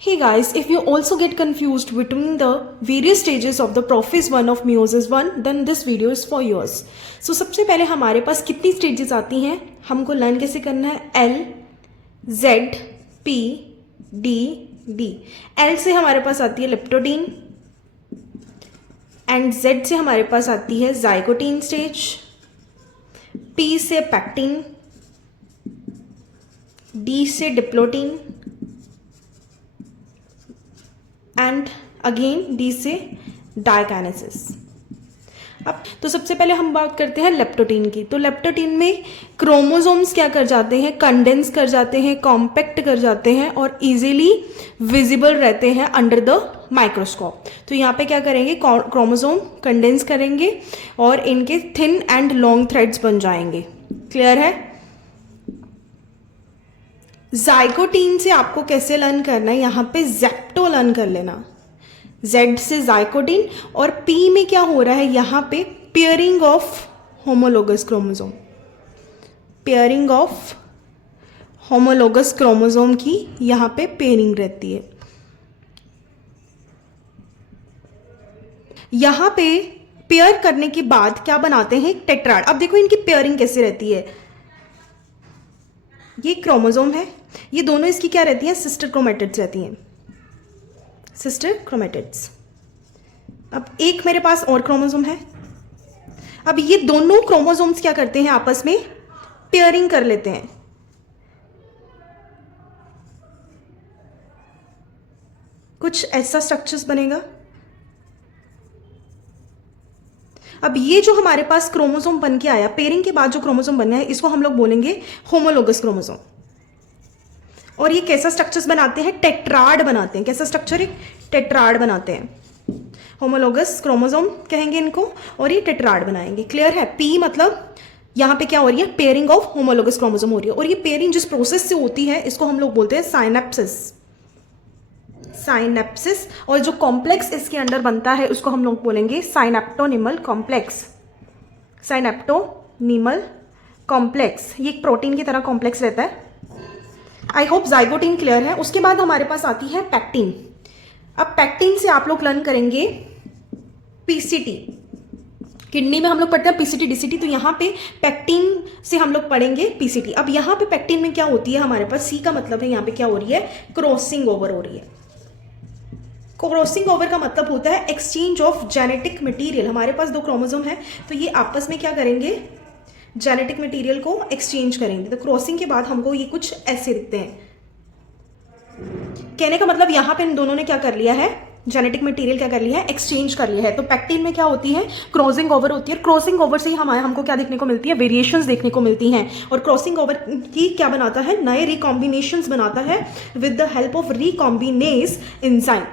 Hey guys, if you also get confused between the various stages of the prophase 1 of meiosis 1, then this video is for yours. So सबसे पहले हमारे पास कितनी stages आती हैं, हमको learn कैसे करना है. L, Z, P, D, D. L से हमारे पास आती है लेप्टोडीन एंड Z से हमारे पास आती है जाइगोटीन स्टेज, P से पैक्टीन, D से डिप्लोटीन एंड अगेन डी से डायकाइनेसिस. अब तो सबसे पहले हम बात करते हैं लेप्टोटीन की. तो लेप्टोटीन में क्रोमोसोम्स क्या कर जाते हैं, कंडेंस कर जाते हैं, कॉम्पैक्ट कर जाते हैं और इजीली विजिबल रहते हैं अंडर द माइक्रोस्कोप. तो यहाँ पे क्या करेंगे, क्रोमोसोम कंडेंस करेंगे और इनके थिन एंड लॉन्ग थ्रेड्स बन जाएंगे. क्लियर है. जाइगोटीन से आपको कैसे लर्न करना है, यहाँ पे जेप्टो लर्न कर लेना. जेड से जाइगोटीन और पी में क्या हो रहा है, यहाँ पे pairing of homologous chromosome, pairing of homologous chromosome की यहाँ पे पेयरिंग रहती है. यहाँ पे पेयर करने के बाद क्या बनाते हैं, टेट्राड. अब देखो इनकी पेयरिंग कैसे रहती है. ये क्रोमोसोम है, ये दोनों इसकी क्या रहती हैं, सिस्टर क्रोमेटिड्स रहती हैं, सिस्टर क्रोमेटिड्स. अब एक मेरे पास और क्रोमोसोम है. अब ये दोनों क्रोमोसोम्स क्या करते हैं, आपस में पेयरिंग कर लेते हैं. कुछ ऐसा स्ट्रक्चर्स बनेगा. अब ये जो हमारे पास क्रोमोसोम बन के आया, पेयरिंग के बाद जो क्रोमोसोम बना है, इसको हम लोग बोलेंगे होमोलोगस क्रोमोसोम. और ये कैसा स्ट्रक्चर्स बनाते हैं, टेट्राड बनाते हैं. कैसा स्ट्रक्चर है, टेट्राड बनाते हैं. होमोलोगस क्रोमोसोम कहेंगे इनको और ये टेट्राड बनाएंगे. क्लियर है. पी मतलब यहाँ पे क्या हो रही है, पेयरिंग ऑफ होमोलोगस क्रोमोसोम हो रही है. और ये पेयरिंग जिस प्रोसेस से होती है इसको हम लोग बोलते हैं साइनेप्सिस. साइनेप्सिस. और जो कॉम्प्लेक्स इसके अंदर बनता है उसको हम लोग बोलेंगे साइनेप्टोनिमल कॉम्प्लेक्स. साइनेप्टोनिमल कॉम्प्लेक्स, ये एक प्रोटीन की तरह कॉम्प्लेक्स रहता है. आई होप जाइगोटीन क्लियर है. उसके बाद हमारे पास आती है पैक्टीन. अब पैक्टीन से आप लोग लर्न करेंगे पीसीटी. किडनी में हम लोग पढ़ते हैं पीसीटी डीसीटी, तो यहाँ पे पैक्टीन से हम लोग पढ़ेंगे पीसीटी. अब यहाँ पे पैक्टीन में क्या होती है, हमारे पास सी का मतलब है यहाँ पे क्या हो रही है, क्रॉसिंग ओवर हो रही है. क्रॉसिंग ओवर का मतलब होता है एक्सचेंज ऑफ जेनेटिक मटेरियल. हमारे पास दो क्रोमोसोम है तो ये आपस में क्या करेंगे, जेनेटिक मटेरियल को एक्सचेंज करेंगे. तो क्रॉसिंग के बाद हमको ये कुछ ऐसे दिखते हैं. कहने का मतलब यहाँ पे इन दोनों ने क्या कर लिया है, जेनेटिक मटेरियल क्या कर लिया है, एक्सचेंज कर लिया है. तो पैक्टीन में क्या होती है, क्रॉसिंग ओवर होती है. क्रॉसिंग ओवर से ही हमको क्या देखने को मिलती है, वेरिएशंस देखने को मिलती हैं. और क्रॉसिंग ओवर की क्या बनाता है, नए रिकॉम्बिनेशंस बनाता है with the help of recombinase enzyme.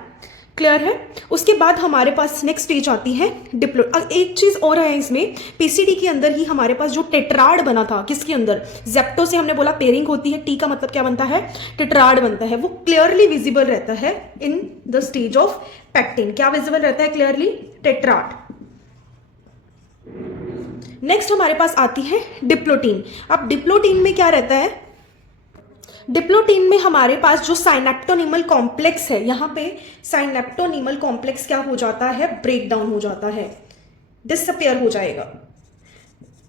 Clear है. उसके बाद हमारे पास नेक्स्ट स्टेज आती है डिप्लो. एक चीज और है इसमें, पीसीडी के अंदर ही हमारे पास जो टेट्राड बना था, किसके अंदर, जेप्टो से हमने बोला पेयरिंग होती है. टी का मतलब क्या बनता है, टेट्राड बनता है. वो क्लियरली विजिबल रहता है in the stage of pectin. क्या विजिबल रहता है क्लियरली, टेट्राड. नेक्स्ट हमारे पास आती है डिप्लोटीन. अब डिप्लोटीन में क्या रहता है, डिप्लोटीन में हमारे पास जो साइनेप्टोनिमल कॉम्प्लेक्स है, यहाँ पे साइनेप्टोनिमल कॉम्प्लेक्स क्या हो जाता है, ब्रेक डाउन हो जाता है, डिसअपियर हो जाएगा.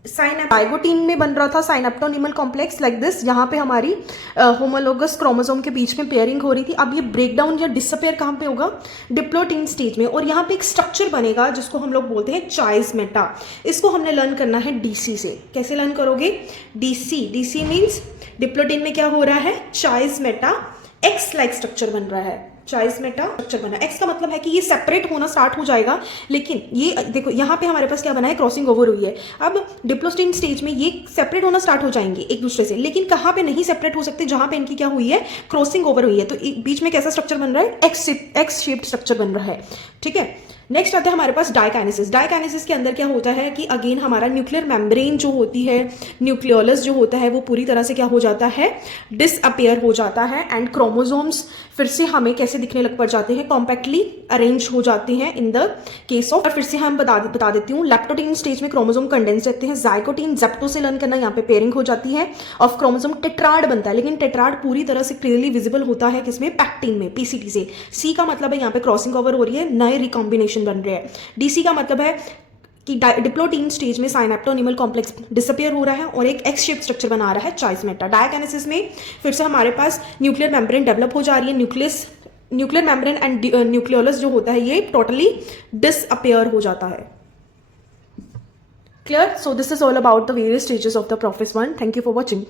जाइगोटीन में बन रहा था साइनेप्टोनिमल कॉम्प्लेक्स लाइक दिस. यहाँ पे हमारी होमोलोगस क्रोमोसोम के बीच में पेयरिंग हो रही थी. अब ये ब्रेक डाउन या डिसअपियर कहाँ पे होगा, डिप्लोटीन स्टेज में. और यहाँ पे एक स्ट्रक्चर बनेगा जिसको हम लोग बोलते हैं चाइज़मेटा. इसको हमने लर्न करना है डीसी से. कैसे लर्न करोगे, डीसी. डीसी मीन्स डिप्लोटीन में क्या हो रहा है, चाइज़मेटा एक्स लाइक स्ट्रक्चर बन रहा है. चाइज़मेटा स्ट्रक्चर बना. एक्स का मतलब है कि ये सेपरेट होना स्टार्ट हो जाएगा. लेकिन ये देखो यहाँ पे हमारे पास क्या बना है, क्रॉसिंग ओवर हुई है. अब डिप्लोटीन स्टेज में ये सेपरेट होना स्टार्ट हो जाएंगे एक दूसरे से. लेकिन कहाँ पे नहीं सेपरेट हो सकते, जहाँ पे इनकी क्या हुई है, क्रॉसिंग ओवर हुई है. तो बीच में कैसा स्ट्रक्चर बन रहा है, एक्स शेप्ड स्ट्रक्चर बन रहा है. ठीक है. नेक्स्ट आता है हमारे पास डायकाइनेसिस। डायकाइनेसिस के अंदर क्या होता है कि अगेन हमारा न्यूक्लियर मेम्ब्रेन जो होती है, न्यूक्लियोलस जो होता है, वो पूरी तरह से क्या हो जाता है, डिसअपियर हो जाता है एंड क्रोमोसोम्स फिर से हमें कैसे दिखने लग पड़ जाते हैं, कॉम्पैक्टली अरेंज हो जाते हैं इन द केस ऑफ। फिर से हम बता देती हूँ, लेप्टोटीन स्टेज में क्रोमोसोम कंडेंस रहते हैं, जाइगोटीन जेप्टो से लर्न करना, यहाँ पे पेयरिंग हो जाती है, ऑफ क्रोमोसोम टेट्राड बनता है, लेकिन टेट्राड पूरी तरह से क्लियरली विजिबल होता है किसमें, पैक्टिन में, पीसीटी से। सी का मतलब है यहाँ पे क्रॉसिंग ओवर हो रही है, नए रिकॉम्बिनेशन बन रहे हैं। डीसी का मतलब है कि डिप्लोटीन स्टेज में साइनेप्टोनिमल कॉम्प्लेक्स डिसअपियर हो रहा है और एक एक्स शेप स्ट्रक्चर बना रहा है चाइसमेटा। डायकाइनेसिस में फिर से हमारे पास न्यूक्लियर मेम्ब्रेन डेवलप हो जा रही है, न्यूक्लियर मेम्ब्रेन एंड न्यूक्लियोलस जो होता है ये टोटली डिसअपियर हो जाता है। Clear? So this is all about the various stages of the prophase 1। Thank you for watching.